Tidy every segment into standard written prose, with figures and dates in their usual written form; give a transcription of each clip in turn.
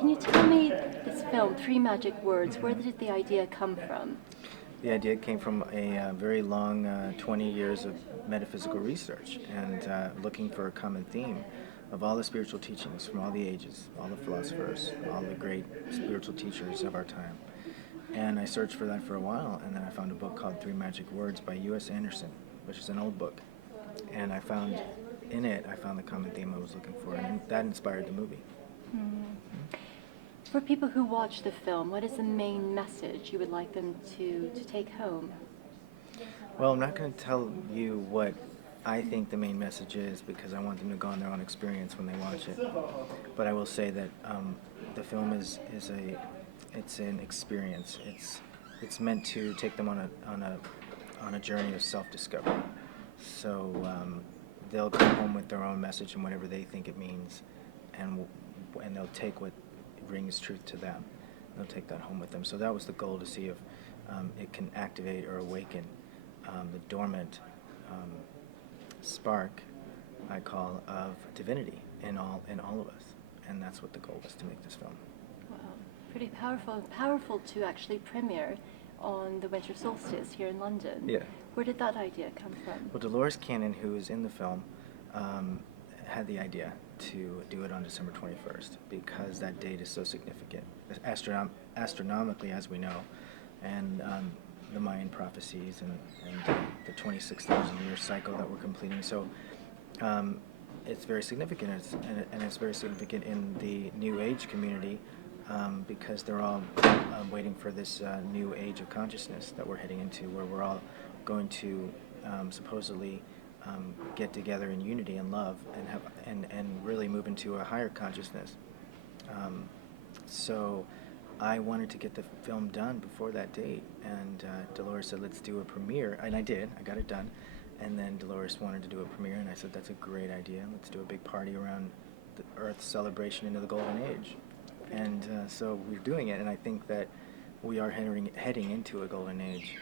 Can you tell me this film, Three Magic Words, where did the idea come from? The idea came from a very long 20 years of metaphysical research and looking for a common theme of all the spiritual teachings from all the ages, all the philosophers, all the great spiritual teachers of our time. And I searched for that for a while, and then I found a book called Three Magic Words by U.S. Anderson, which is an old book. And I found the common theme I was looking for, and that inspired the movie. For people who watch the film, what is the main message you would like them to take home? Well, I'm not going to tell you what I think the main message is because I want them to go on their own experience when they watch it. But I will say that the film is an experience. It's meant to take them on a journey of self-discovery. So they'll come home with their own message and whatever they think it means, and they'll take what brings truth to them. They'll take that home with them. So that was the goal, to see if it can activate or awaken the dormant spark, I call, of divinity in all of us. And that's what the goal was, to make this film. Wow, pretty powerful. Powerful to actually premiere on the winter solstice here in London. Yeah. Where did that idea come from? Well, Dolores Cannon, who is in the film, had the idea to do it on December 21st because that date is so significant, astronomically, as we know, and the Mayan prophecies and the 26,000-year cycle that we're completing. So it's very significant, and it's very significant in the New Age community because they're all waiting for this new age of consciousness that we're heading into, where we're all going to supposedly get together in unity and love and really move into a higher consciousness. So I wanted to get the film done before that date, and Dolores said, let's do a premiere, and I did. I got it done. And then Dolores wanted to do a premiere, and I said, that's a great idea. Let's do a big party around the Earth's celebration into the Golden Age. And so we're doing it, and I think that we are heading into a Golden Age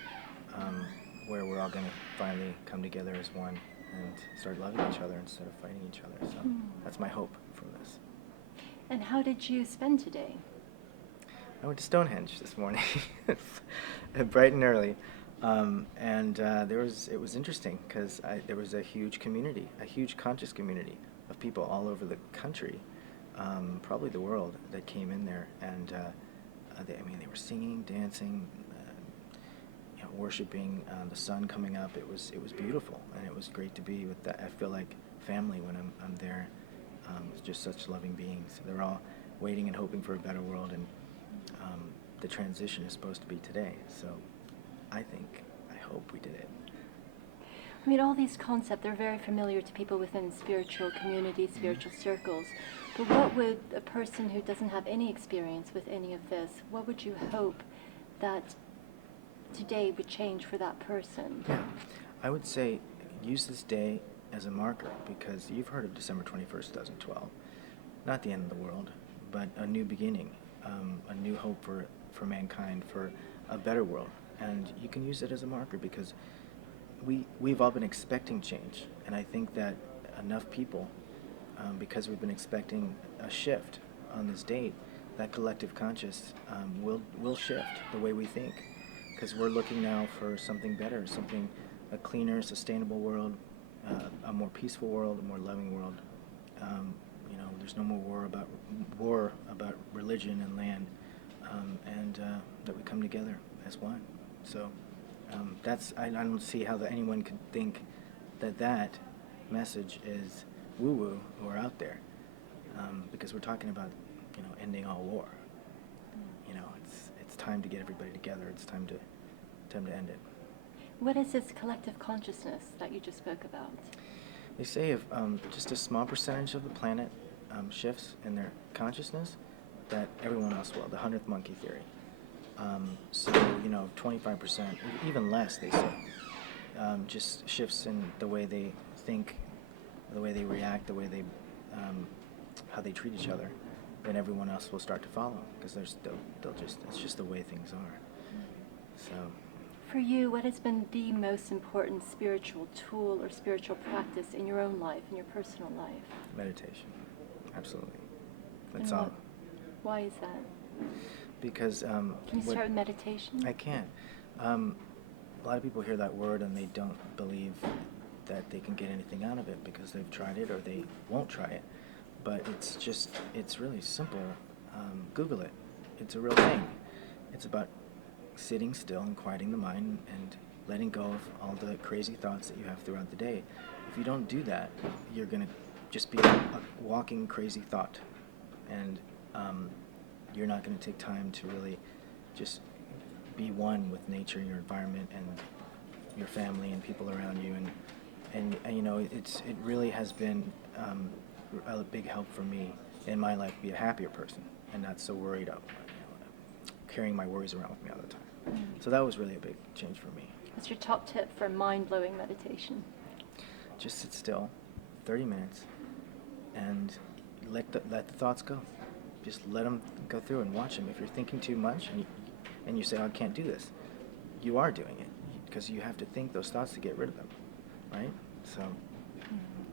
where we're all going to finally come together as one and start loving each other instead of fighting each other. So that's my hope from this. And how did you spend today? I went to Stonehenge this morning, bright and early, and it was interesting because there was a huge community, a huge conscious community of people all over the country, probably the world, that came in there, and they were singing, dancing, worshiping the sun coming up. It was beautiful, and it was great to be with that. I feel like family when I'm there. It's just such loving beings. They're all waiting and hoping for a better world, and the transition is supposed to be today. So I hope we did it. I mean, all these concepts, they're very familiar to people within spiritual communities, spiritual circles. But what would a person who doesn't have any experience with any of this, what would you hope that today would change for that person? Yeah, I would say use this day as a marker, because you've heard of December 21st, 2012. Not the end of the world, but a new beginning, a new hope for mankind, for a better world. And you can use it as a marker because we've all been expecting change. And I think that enough people, because we've been expecting a shift on this date, that collective conscious will shift the way we think. Because we're looking now for something better, a cleaner, sustainable world, a more peaceful world, a more loving world. There's no more war about religion and land, and that we come together as one. So I don't see how anyone could think that message is woo-woo or out there, because we're talking about ending all war. It's time to get everybody together. It's time to end it. What is this collective consciousness that you just spoke about? They say if just a small percentage of the planet shifts in their consciousness, that everyone else will. The 100th monkey theory. So 25%, even less, they say, just shifts in the way they think, the way they react, the way they, how they treat each other, then everyone else will start to follow, because it's just the way things are. So. For you, what has been the most important spiritual tool or spiritual practice in your own life, in your personal life? Meditation, absolutely. That's all. Why is that? Because Can you start with meditation? I can. A lot of people hear that word and they don't believe that they can get anything out of it because they've tried it or they won't try it. But it's really simple. Google it. It's a real thing. It's about sitting still and quieting the mind and letting go of all the crazy thoughts that you have throughout the day. If you don't do that, you're going to just be a walking crazy thought. And you're not going to take time to really just be one with nature and your environment and your family and people around you. And you know, it really has been a big help for me in my life to be a happier person and not so worried out, carrying my worries around with me all the time. So that was really a big change for me. What's your top tip for mind-blowing meditation? Just sit still, 30 minutes, and let the thoughts go. Just let them go through and watch them. If you're thinking too much and you say, oh, I can't do this, you are doing it because you have to think those thoughts to get rid of them, right? So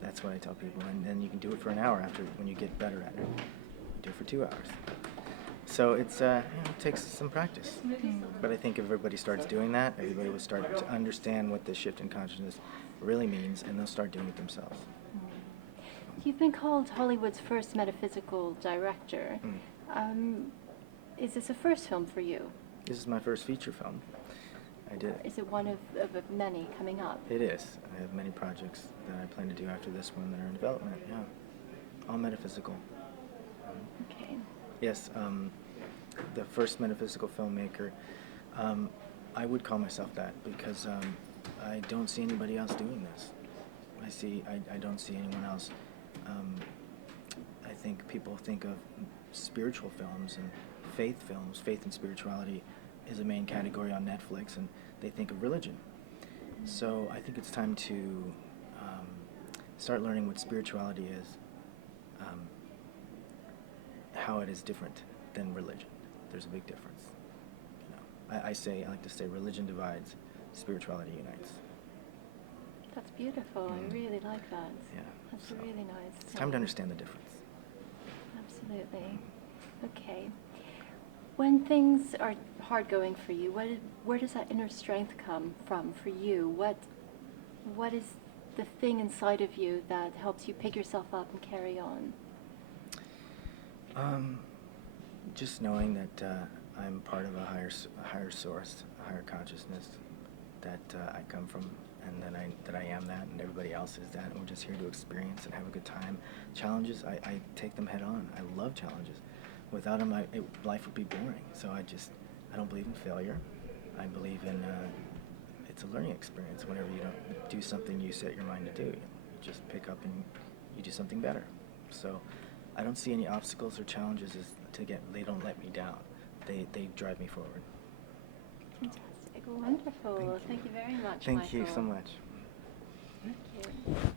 that's what I tell people. And then you can do it for an hour after when you get better at it. You do it for 2 hours. So it's it takes some practice. But I think if everybody starts doing that, everybody will start to understand what the shift in consciousness really means, and they'll start doing it themselves. You've been called Hollywood's first metaphysical director. Is this a first film for you? This is my first feature film. I did. Is it one of many coming up? It is. I have many projects that I plan to do after this one that are in development, yeah. All metaphysical. Okay. Yes, the first metaphysical filmmaker. I would call myself that because I don't see anybody else doing this. I don't see anyone else. I think people think of spiritual films and faith films. Faith and spirituality is a main category on Netflix, and they think of religion. So I think it's time to start learning what spirituality is, how it is different than religion. There's a big difference. You know, I like to say religion divides, spirituality unites. That's beautiful. I really like that. Yeah. That's So really nice. it's time to understand the difference. Absolutely. Okay. When things are hard going for you, where does that inner strength come from for you? What is the thing inside of you that helps you pick yourself up and carry on? Just knowing that I'm part of a higher source, a higher consciousness, that I come from, and that I am that, and everybody else is that, and we're just here to experience and have a good time. Challenges, I take them head on. I love challenges. Without them, life would be boring. So I don't believe in failure. I believe in it's a learning experience. Whenever you don't do something you set your mind to do, you just pick up and you do something better. So I don't see any obstacles or challenges they don't let me down. They drive me forward. Fantastic. Wonderful. Thank you very much, Thank Michael. you so much. Thank you.